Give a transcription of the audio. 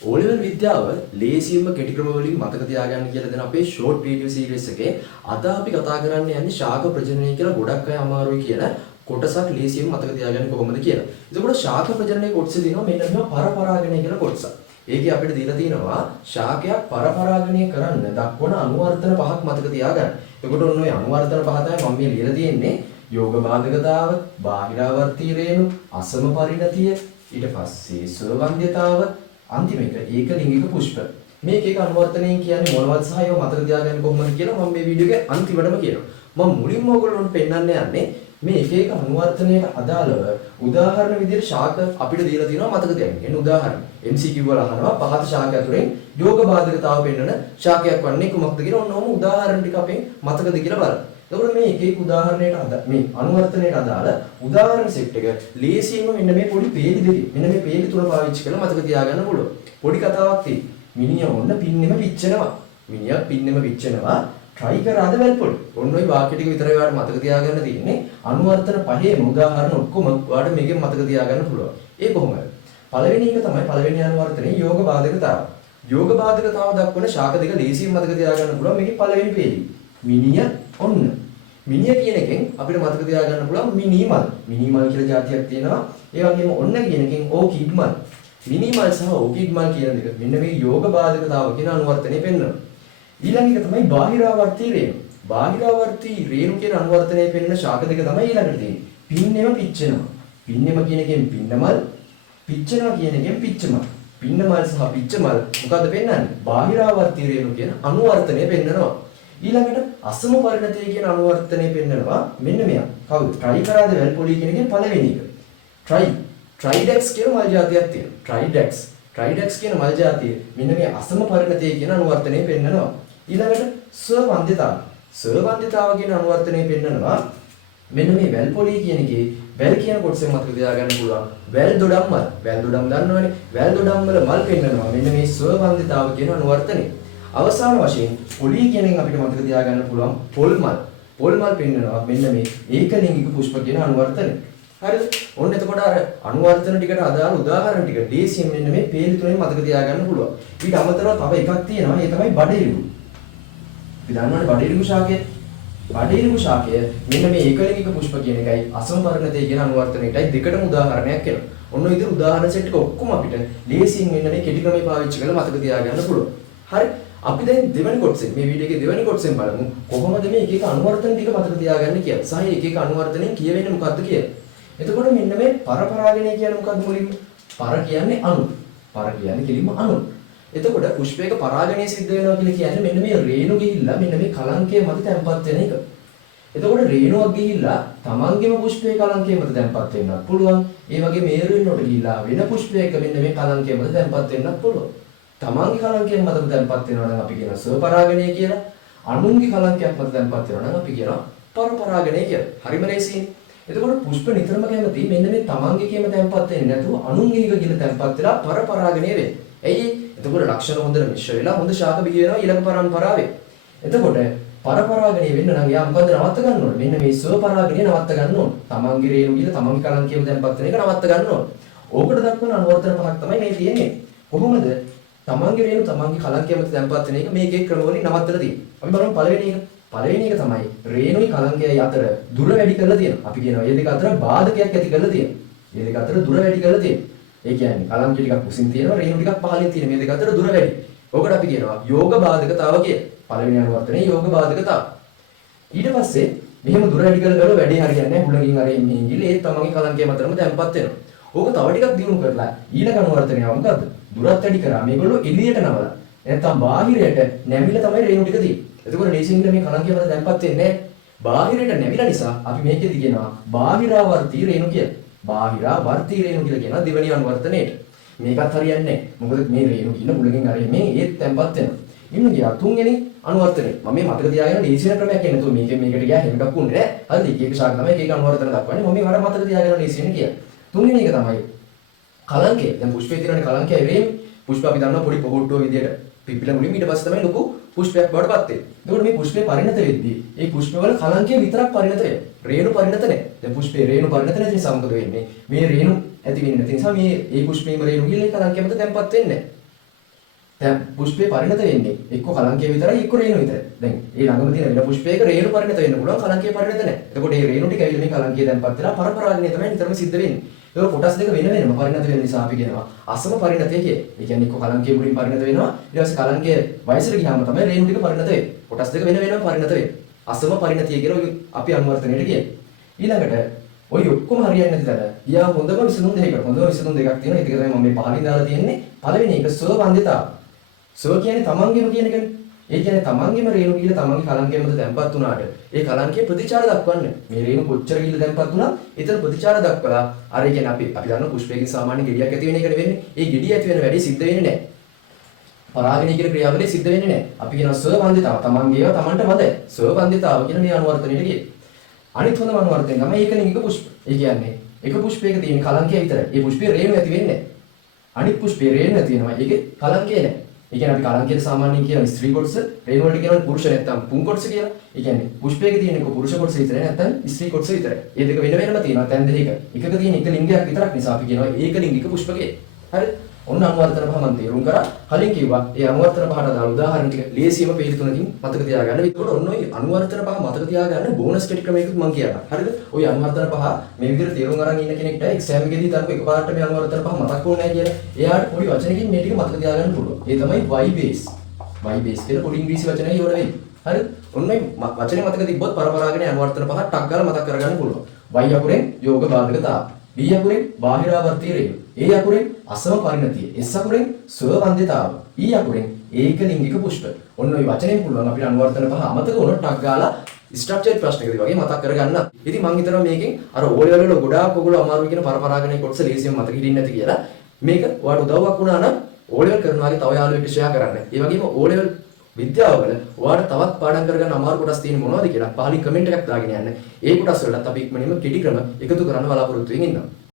O level විද්‍යාව ලේසියෙන්ම කෙටි ක්‍රම වලින් මතක තියාගන්න කියලා දෙන අපේ ෂෝට් වීඩියෝ සීරීස් එකේ අද අපි කතා කරන්න යන්නේ ශාක ප්‍රජනනය කියලා ගොඩක් අය අමාරුයි කියලා කොටසක් ලේසියෙන් මතක තියාගන්න කොහොමද කියලා. එතකොට ශාක ප්‍රජනනයේ කොටසේ තියෙනවා මෙන්න මෙහෙම පරපරාගණය කියලා කොටසක්. ඒකේ අපිට දීලා තියෙනවා ශාකයක් පරපරාගණය කරන්න දක්වන අනුවර්තන පහක් මතක තියාගන්න. එතකොට ඔන්න ඔය අනුවර්තන පහ තමයි මම මේ ලියලා තියෙන්නේ. යෝග බාධකතාව, බාහිරාවර්තී රේණු, අසම පරිණතිය, ඊට පස්සේ ස්වවන්ද්‍යතාව, අන්තිම එක ඒකලිංගික පුෂ්ප. මේක එක අනුවර්තනයෙන් කියන්නේ මොනවද සහ ඒව මතක තියාගන්න කොහොමද කියලා මම මේ වීඩියෝ එකේ අන්තිමටම කියනවා. මම මුලින්ම ඔයගොල්ලන්ට පෙන්නන්න යන්නේ මේ එක එක අනුවර්තනයට අදාළව උදාහරණ විදිහට ශාක අපිට දීලා තියෙනවා මතක තියාගන්න. එන්න උදාහරණ MCQ වල අහනවා පහත ශාක අතුරෙන් යෝග බාධකතාව පෙන්වන ශාකයක් වන්නේ කුමක්ද කියලා ඔන්න ඔහම උදාහරණ ටික අපෙන් මතකද කියලා බලන්න. එතකොට මේ එක එක උදාහරණයට මේ අනුවර්තනයට අදාළ උදාහරණ සෙට් එක ලේසියෙන්ම මෙන්න මේ පොඩි පේලි දෙකේ මෙන්න මේ පේලි තුන පාවිච්චි කරලා මතක තියාගන්න පුළුවන්. පොඩි කතාවක් තියෙනවා. මිනිහා ඔන්න පින්නෙම පිච්චෙනවා. මිනිහා පින්නෙම පිච්චෙනවා. try කරාද වැල්පොඩි. ඔන්න ඔය වාක්‍ය ටික විතරයි ඔයාලට මතක තියාගන්න තියෙන්නේ. අනුවර්තන පහේම උදාහරණ ඔක්කොම ඔයාලට මේකෙන් මතක තියාගන්න පුළුවන්. ඒ කොහොමද? පළවෙනි එක තමයි පළවෙනි අනුවර්තනේ යෝග බාධකතාව. යෝග බාධකතාව දක්වන ශාක දෙක ලේසියෙන් මතක තියාගන්න පුළුවන්. මේකේ පළවෙනි පේලි. මිනිහා ඔන්න මිනිය කියන එකෙන් අපිට මතක තියාගන්න පුළුවන් මිනිමල්. මිනිමල් කියලා જાතියක් තියෙනවා. ඒ වගේම ඔන්න කියන එකෙන් ඕකිඩ් මල්. මිනිමල් සහ ඕකිඩ් මල් කියන දෙක මෙන්න මේ යෝග බාධකතාව කියන අනුවර්තනය පෙන්වනවා. ඊළඟ එක තමයි බාහිරාවර්තී රේණු. බාහිරාවර්තී රේණු කියන අනුවර්තනය පෙන්වන ශාක දෙක තමයි ඊළඟට තියෙන්නේ. පින්නෙම පිච්චෙනවා. පින්නෙම කියන එකෙන් පින්නමල්, පිච්චෙනවා කියන එකෙන් පිච්චමල්. පින්නමල් සහ පිච්චමල් මොකද්ද පෙන්වන්නේ? බාහිරාවර්තී රේණු කියන අනුවර්තනය පෙන්වනවා. ඊළඟට අසම පරිණතය කියන අනුවර්තනය පෙන්නනවා මෙන්න මෙයා. කවුද? ට්‍රයිකරාද වැල්පොලි කියන එකේ පළවෙනි එක. ට්‍රයිඩැක්ස් කියන මල් జాතියක් තියෙනවා. ට්‍රයිඩැක්ස් කියන මල් జాතිය මෙන්න මේ අසම පරිණතය කියන අනුවර්තනය පෙන්නනවා. ඊළඟට ස්වවන්ද්‍යතාව කියන අනුවර්තනය පෙන්නනවා මෙන්න මේ වැල්පොලි කියන එකේ වැල් කියන කොටසෙන් මතක තියාගන්න පුළුවන්. වැල් දොඩම් මල්. වැල් දොඩම් දන්නවනේ. වැල් දොඩම් වල මල් පෙන්නනවා මෙන්න මේ ස්වවන්ද්‍යතාව කියන අනුවර්තනය. අවසාන වශයෙන් පොලි කියන එකෙන් අපිට මතක තියාගන්න පුළුවන් පොල් මල්. පොල් මල් පෙන්නනවා මෙන්න මේ ඒකලිංගික පුෂ්ප කියන අනුවර්තනය. හරිද? ඔන්න එතකොට අර අනුවර්තන ටිකට අදාළ උදාහරණ ටික දේශියෙන් මෙන්න මේ පේලි තුනෙන් මතක තියාගන්න පුළුවන්. ඊට අමතරව තව එකක් තියෙනවා. ඒ තමයි බඩිරිගු. අපි දන්නවනේ බඩිරිගු ශාකය. බඩිරිගු ශාකය මෙන්න මේ ඒකලිංගික පුෂ්ප කියන එකයි අසම පරිණතය කියන අනුවර්තනයටයි දෙකටම උදාහරණයක් වෙනවා. ඔන්න ඔය විදිහට උදාහරණ සෙට් ටික ඔක්කොම අපිට දේශියෙන් මෙන්න මේ කෙටි ක්‍රමයේ පාවිච්චි කරලා මතක තියාගන්න පුළුවන්. හරි? අපි දැන් දෙවෙනි කොටසෙන් මේ වීඩියෝ එකේ දෙවෙනි කොටසෙන් බලමු කොහොමද මේ එක එක අනුවර්තන ටික මතක තියාගන්නේ කියලා. සහ එක එක අනුවර්තනෙන් කියවෙන්නේ මොකක්ද කියලා. එතකොට මෙන්න මේ පරපරාගණය කියන්නේ මොකක්ද මුලින්ම? පර කියන්නේ අණු. පර කියන්නේ කෙලින්ම අණු. එතකොට පුෂ්පයක පරාගණය සිද්ධ වෙනවා කියලා කියන්නේ මෙන්න මේ රේණු ගිහිල්ලා මෙන්න මේ කලංකය මත තැම්පත් වෙන එක. එතකොට රේණුවක් ගිහිල්ලා තමන්ගේම පුෂ්පයේ කලංකය මත තැම්පත් වෙන්නත් පුළුවන්. ඒ වගේ මේ රේණුවට ගිහිල්ලා වෙන පුෂ්පයක මෙන්න මේ කලංකය මත තැම්පත් වෙන්නත් පුළුවන්. තමන්ගේ කලංකයෙන් මත තැම්පත් වෙනවා නම් අපි කියනවා ස්වපරාගණය කියලා. අනුන්ගේ කලංකයක් මත තැම්පත් වෙනවා නම් අපි කියනවා පරපරාගණය කියලා. හරිම ලේසියිනේ. එතකොට පුෂ්ප නිතරම කැමති මෙන්න මේ තමන්ගේ කේම තැම්පත් වෙන්නේ නැතුව අනුන්ගේ එක කියලා තැම්පත් වෙලා පරපරාගණය වෙන්නේ. එයි එතකොට ලක්ෂණ හොඳට මිශ්‍ර වෙලා හොඳ ශාක බිහි වෙනවා ඊළඟ පරම්පරාවේ. එතකොට පරපරාගණය වෙන්න නම් යා මොකද්ද නවත්ත ගන්න ඕනේ? මෙන්න මේ ස්වපරාගණය නවත්ත ගන්න ඕනේ. තමන්ගේ රේණු කියලා තමන්ගේ කලංකයම තැම්පත් වෙන එක නවත්ත ගන්න ඕනේ. ඕකට දක්වන අනුවර්තන පහක් තමයි මේ තියෙන්නේ. කොහොමද? තමන්ගේ රේණු තමන්ගේ කලංකය මත තැම්පත් වෙන එක මේකේ ක්‍රමවලින් නවත්තලා තියෙනවා. අපි බලමු පළවෙනි එක. පළවෙනි එක තමයි රේණුයි කලංකයයි අතර දුර වැඩි කරලා තියෙනවා. අපි කියනවා මේ දෙක අතර බාධකයක් ඇති කරලා තියෙනවා. මේ දෙක අතර දුර වැඩි කරලා තියෙනවා. ඒ කියන්නේ කලංකය ටිකක් උසින් තියෙනවා රේණු ටිකක් පහළින් තියෙනවා. මේ දෙක අතර දුර වැඩි. ඕකට අපි කියනවා යෝග බාධකතාව කියලා. පළවෙනි අනුවර්තනයේ යෝග බාධකතාව. ඊට පස්සේ මෙහෙම දුර වැඩි කරලා වැඩි හරියන්නේ නැහැ. හුලඟින් අර එන්නේ ගිහලා ඒ තමන්ගේ කලංකය මතරම තැම්පත් වෙනවා. ඕක තව ටිකක් දියුණු කරලා ඊළඟ අනුවර්තනය මොකද්ද? දුරත් වැඩි කරා මේගොල්ලෝ එළියට නවලා නැත්නම් බාහිරයට නැමිලා තමයි රේණු ටික තියෙන්නේ. එතකොට ලේසියෙන් මේ කලංකය මත දැම්පත් වෙන්නේ නැහැ. බාහිරයට නැමිලා නිසා අපි මේකෙදි කියනවා බාහිරාවර්තී රේණු කියලා. බාහිරාවර්තී රේණු කියලා කියනවා දෙවෙනි අනුවර්තනයේට. මේකත් හරියන්නේ නැහැ. මොකද මේ රේණු කියන මුලකින් අර මේ ඒත් දැම්පත් වෙනවා. ඉන්න ගියා තුන්වෙනි අනුවර්තනය. මම මේ මතක තියාගෙන ලේසියෙන් ක්‍රමයක් කියන්නේ නැතුව මේකෙන් මේකට ගියා හැම එකක් උන්නේ නැහැ. හරිද? එක එක ශාක තමයි එක එක අනුවර්තන දක්වන්නේ. මම මේ වර මතක තියාගෙන ලේසියෙන් කියලා. තුන්වෙනි එක තමයි කලංකය. දැන් පුෂ්පේ තියෙනනේ කලංකයයි රේණු. පුෂ්ප අපි දන්නවා පොඩි පොහොට්ටුව විදියට පිපිලා මුලින් ඊට පස්සේ තමයි ලොකු පුෂ්පයක් බවට පත් වෙන්නේ. එතකොට මේ පුෂ්පේ පරිණත වෙද්දී ඒ පුෂ්පවල කලංකය විතරක් පරිණත වෙනවා. රේණු පරිණත නැහැ. දැන් පුෂ්පේ රේණු පරිණත නැති නිසා මොකද වෙන්නේ? මේ රේණු ඇති වෙන්නේ නැති නිසා මේ ඒ පුෂ්පේම රේණු ගිහලා කලංකය මත තැම්පත් වෙන්නේ නැහැ. දැන් පුෂ්පේ පරිණත වෙන්නේ එක්ක කලංකය විතරයි එක්ක රේණු විතරයි. දැන් ඒ ළඟම තියෙන වෙන පුෂ්පයක රේණු පරිණත වෙන්න පුළුවන් කලංකය පරිණත නැහැ. එතකොට මේ රේණු ටික ඇවිල්ලා මේ කලංකය දැන්පත් වෙලා පරපරාගණය තමයි නිතරම සිද්ධ වෙන්නේ. ඒක කොටස් දෙක වෙන වෙනම පරිණත වෙන නිසා අපි කියනවා අසම පරිණතය කියලා. ඒ කියන්නේ එක්ක කලංකය මුලින් පරිණත වෙනවා ඊට පස්සේ කලංකය වයසට ගියාම තමයි රේණු ටික පරිණත වෙන්නේ. කොටස් දෙක වෙන වෙනම පරිණත වෙන්නේ. අසම පරිණතිය කියලා අපි අනුවර්තනයට කියන්නේ. ඊළඟට ඔය ඔක්කොම හරියන්නේ නැති තැන ගියා හොඳම විසඳුම් දෙකකට. හොඳම විසඳුම් දෙකක් තියෙනවා. ඒක තමයි මම මේ පහලින් දාලා තියෙන්නේ. පළවෙනි එක ස්වබන්ධිතාව. ස්ව කියන්නේ තමන්ගේම කියන එකනේ. ඒ කියන්නේ තමන්ගේම රේණු කියලා තමන්ගේ කලංකයමද තැම්පත් වුණාට ඒ කලංකයේ ප්‍රතිචාර දක්වන්නේ. මේ රේණු කොච්චර කියලා තැම්පත් වුණා එතන ප්‍රතිචාර දක්වලා අර ඒ කියන්නේ අපි දන්න පුෂ්පයකින් සාමාන්‍ය ගෙඩියක් ඇති වෙන එක නෙවෙන්නේ. ඒ ගෙඩිය ඇති වෙන වැඩේ සිද්ධ වෙන්නේ නැහැ. පරාගණය කියන ක්‍රියාවලිය සිද්ධ වෙන්නේ නැහැ. අපි කියනවා ස්වබන්ධිතාව. තමන්ගේව තමන්ට මදයි. ස්වබන්ධිතාව කියන මේ අනුවර්තනයට කියන්නේ. අනිත් හොඳම අනුවර්තනය තමයි ඒකලිංගික පුෂ්ප. ඒ කියන්නේ එක පුෂ්පයක තියෙන කලංකය විතරයි. ඒ පුෂ්පයේ රේණු ඇති වෙන්නේ නැහැ. අනිත් පුෂ්පයේ රේණු ඇති වෙනවා. ඒකේ කලංකය නැහැ. ඒ කියන්නේ අපි කලංකයට සාමාන්‍යයෙන් කියන ස්ත්‍රී කොටස රේණු වලට කියනවා පුරුෂ නැත්තම් පුන් කොටස කියලා. ඒ කියන්නේ පුෂ්පයක තියෙන එක පුරුෂ කොටස විතරයි නැත්තම් ස්ත්‍රී කොටස විතරයි. මේ දෙක වෙන වෙනම තියෙනවා. දැන් දෙක. එකක තියෙන එක ලිංගයක් විතරක් නිසා අපි කියනවා ඒකලිංගික පුෂ්පකේ. හරිද? ඔන්න අනුවර්තන පහ මම තේරුම් කරා. කලින් කිව්වා ඒ අනුවර්තන පහට දාන උදාහරණ ටික ලේසියම පේජ් තුනකින් මතක තියාගන්න. ඒකට ඔන්න ඔය අනුවර්තන පහ මතක තියාගන්න බෝනස් ටෙට් ක්‍රමයකට මම කියනවා. හරිද? ඔය අනුවර්තන පහ මේ විදිහට තේරුම් අරන් ඉන්න කෙනෙක්ට එක්සෑම් එකේදී තරක එකපාරට මේ අනුවර්තන පහ මතක් වෙන්නේ නැහැ කියලා. එයාට පොඩි වචනකින් මේ ටික මතක තියාගන්න පුළුවන්. ඒ තමයි y base. y base කියලා පොඩි ඉංග්‍රීසි වචනය ඉවර වෙයි. හරිද? ඔන්න මේ වචනේ මතක තිබ්බොත් පරපරාගෙන අනුවර්තන පහ ටක් ගාලා මතක් කරගන්න පුළුවන්. y අකුරෙන් yoga බාධකතාව. B අකුරෙන් බාහිරාවර්තීය රේණු. A අකුරෙන් අසම පරිණතිය. S අකුරෙන් ස්වබන්ධිතාව. E අකුරෙන් ඒකලිංගික Pushpa. ඔන්න ඔය වචනෙන් පුළුවන් අපිට අනුවර්තන පහ අමතක වුණොත් ටක් ගාලා ස්ට්‍රක්චර්ඩ් ප්‍රශ්නකදී වගේ මතක් කරගන්න. ඉතින් මම හිතනවා මේකෙන් අර O level වල ගොඩාක් ඔයගොල්ලෝ අමාරුයි කියන පරපරාගණයේ කොටස ලේසියෙන් මතක හිටින්නේ නැති කියලා. මේක ඔයාලට උදව්වක් වුණා නම් O level කරනවාගේ තව යාළුවෙක්ට ෂෙයා කරන්න. ඒ වගේම O level විද්‍යාව වල ඔයාලට තවත් පාඩම් කරගන්න අමාරු කොටස් තියෙන්නේ මොනවද කියලා පහලින් කමෙන්ට් එකක් දාගෙන යන්න. ඒ කොටස් වලටත් අපි ඉක්මනින්ම කෙටි ක්‍රම එකතු කරන්න බලාපොරොත්තු වෙමින් ඉන්නවා.